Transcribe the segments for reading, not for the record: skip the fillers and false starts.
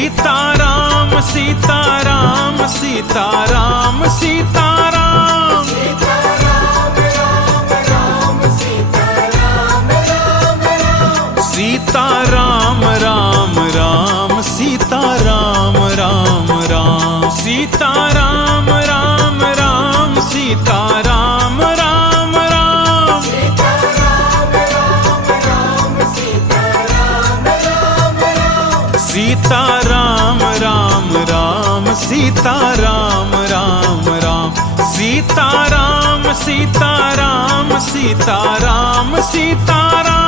सीताराम सीताराम सीताराम सीताराम सीताराम राम राम सीताराम राम राम सीताराम राम राम सीताराम राम राम सीताराम राम राम सीताराम राम राम सीताराम सीताराम सीताराम सीताराम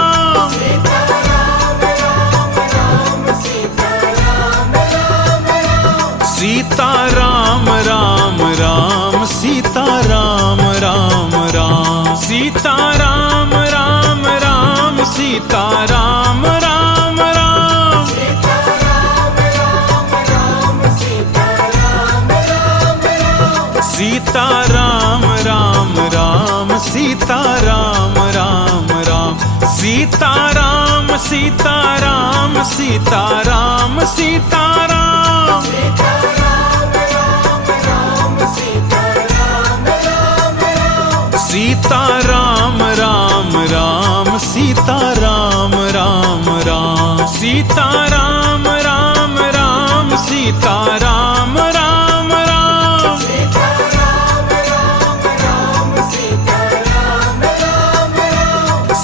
सीताराम राम राम सीताराम राम राम सीताराम राम राम सीताराम राम राम सीताराम राम राम सीताराम राम राम सीताराम सीताराम सीताराम सीताराम सीताराम राम राम सीताराम राम राम सीताराम राम राम सीताराम राम राम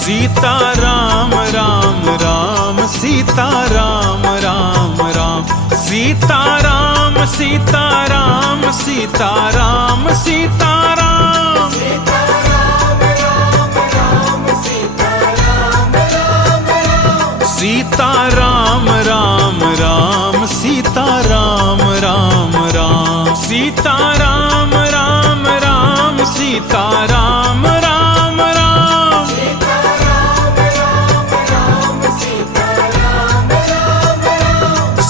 सीताराम राम राम सीताराम राम राम सीताराम सीताराम सीताराम सीताराम सीताराम राम राम सीताराम राम राम सीताराम राम राम सीताराम राम राम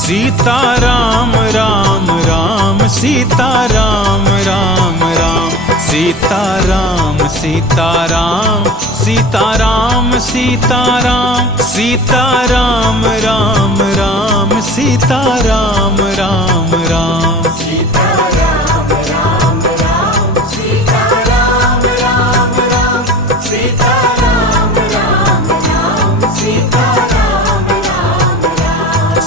सीताराम राम राम सीताराम राम राम सीताराम सीताराम सीताराम सीताराम सीताराम राम राम सीताराम राम राम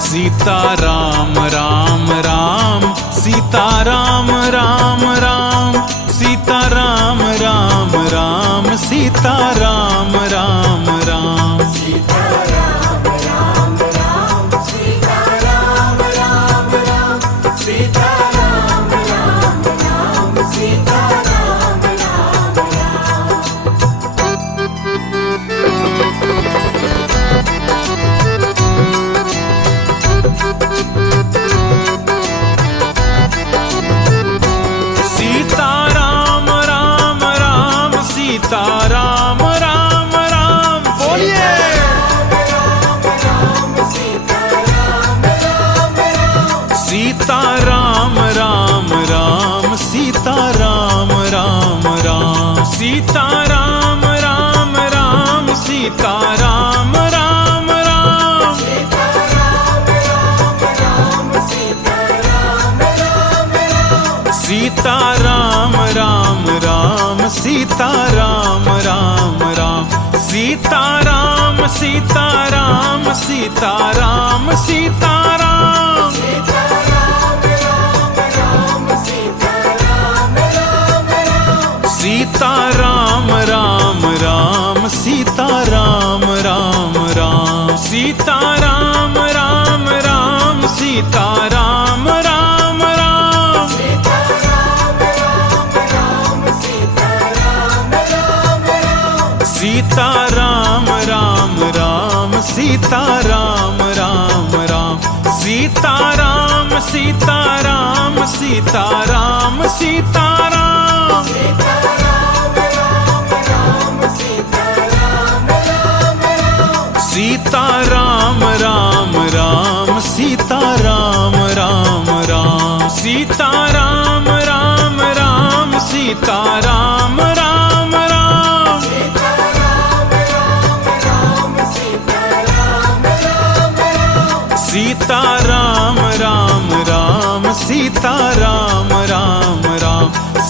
सीताराम राम राम सीताराम राम राम सीताराम राम राम सीताराम राम राम सीताराम राम राम सीताराम राम राम बोलिए सीताराम राम राम सीताराम राम राम सीताराम राम राम सीताराम राम राम सीताराम राम राम सीताराम राम राम सीताराम सीताराम सीताराम सीताराम सीताराम राम राम सीताराम राम राम सीताराम राम राम सीताराम राम राम सीताराम राम राम सीताराम राम राम सीताराम सीताराम सीताराम सीताराम सीताराम राम राम सीताराम राम राम सीताराम राम राम सीताराम राम राम सीताराम राम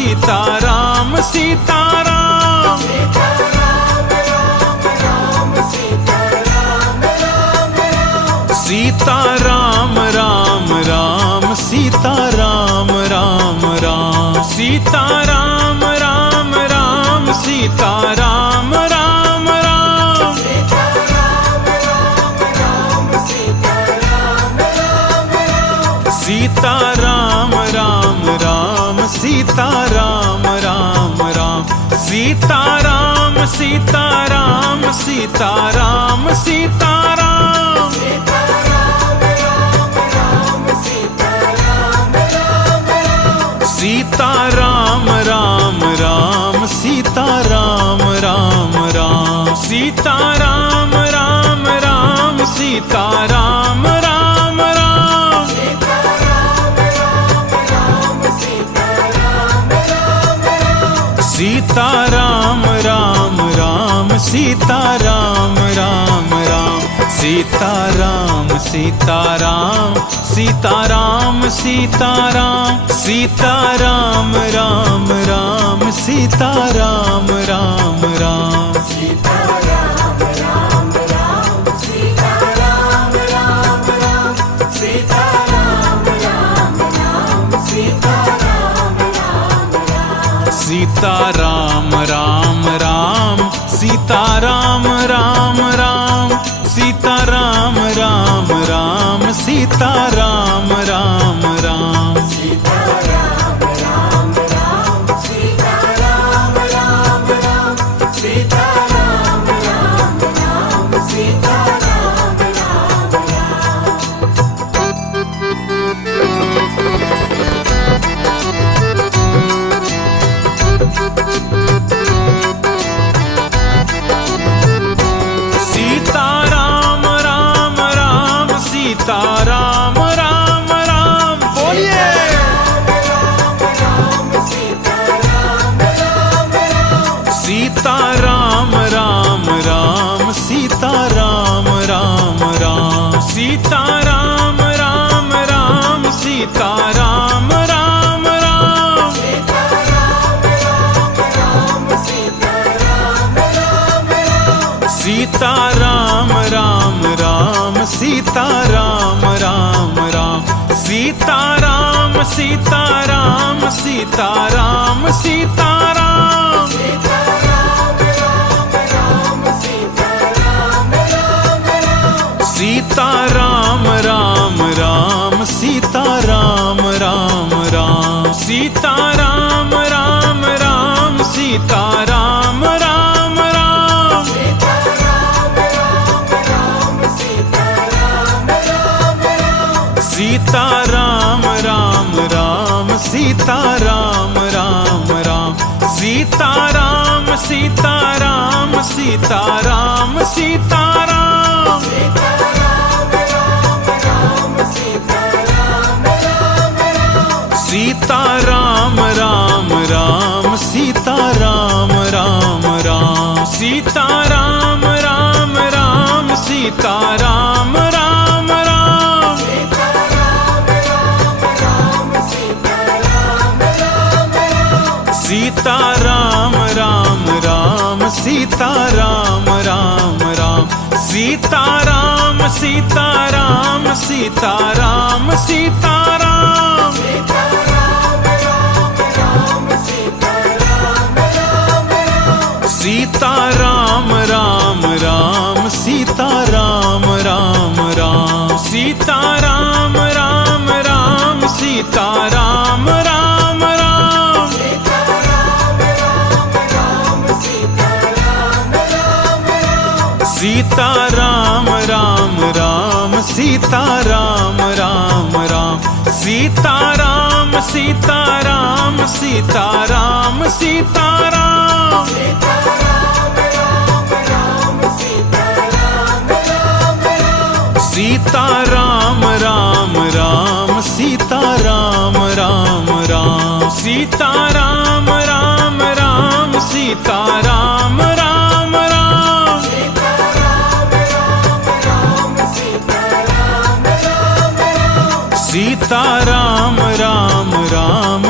सीताराम सीताराम सीताराम राम राम सीताराम राम राम सीताराम राम राम सीताराम राम राम सीताराम राम राम सीताराम राम राम सीताराम सीताराम सीताराम सीताराम सीताराम राम राम सीताराम राम राम सीताराम राम राम सीताराम राम राम सीताराम राम राम सीताराम राम राम सीताराम सीताराम सीताराम सीताराम सीताराम राम राम सीताराम राम राम सीताराम राम राम सीताराम राम राम सीताराम राम राम सीताराम राम राम सीताराम राम राम सीताराम राम राम बोलिए सीताराम राम राम सीताराम राम राम सीताराम राम राम सीताराम राम राम सीताराम राम राम सीताराम राम राम सीताराम सीताराम सीताराम सीताराम सीताराम राम राम सीताराम राम राम सीताराम राम राम सीताराम राम राम सीताराम राम राम सीताराम राम राम सीताराम सीताराम सीताराम सीताराम सीताराम राम राम सीताराम राम राम सीताराम राम राम सीताराम राम राम सीताराम राम राम सीताराम राम राम सीताराम सीताराम सीताराम सीताराम सीताराम राम राम सीताराम राम राम सीताराम राम राम सीताराम राम राम सीताराम राम राम सीताराम राम राम सीताराम सीताराम सीताराम सीताराम सीताराम राम राम सीताराम राम राम सीताराम राम राम सीताराम राम राम सीताराम राम राम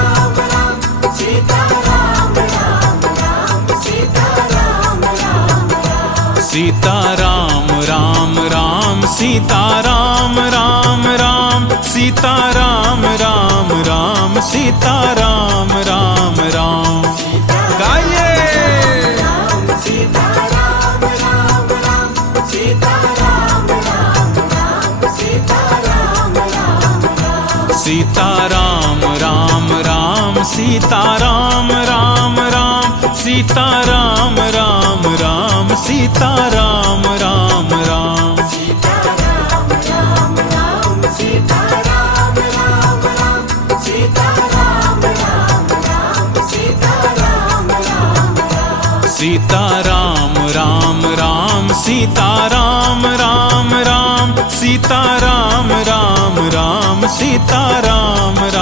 सीता राम राम राम सीता राम राम राम सीता राम राम राम। गाइए सीता राम राम राम सीता राम राम राम सीता राम राम राम। सीता राम राम राम सीता राम राम राम सीता राम राम राम सीता राम राम राम। सीता राम राम राम सीता राम राम राम सीता राम राम राम सीता राम राम राम। सीता राम राम राम सीता राम राम राम सीता राम राम राम सीता राम राम।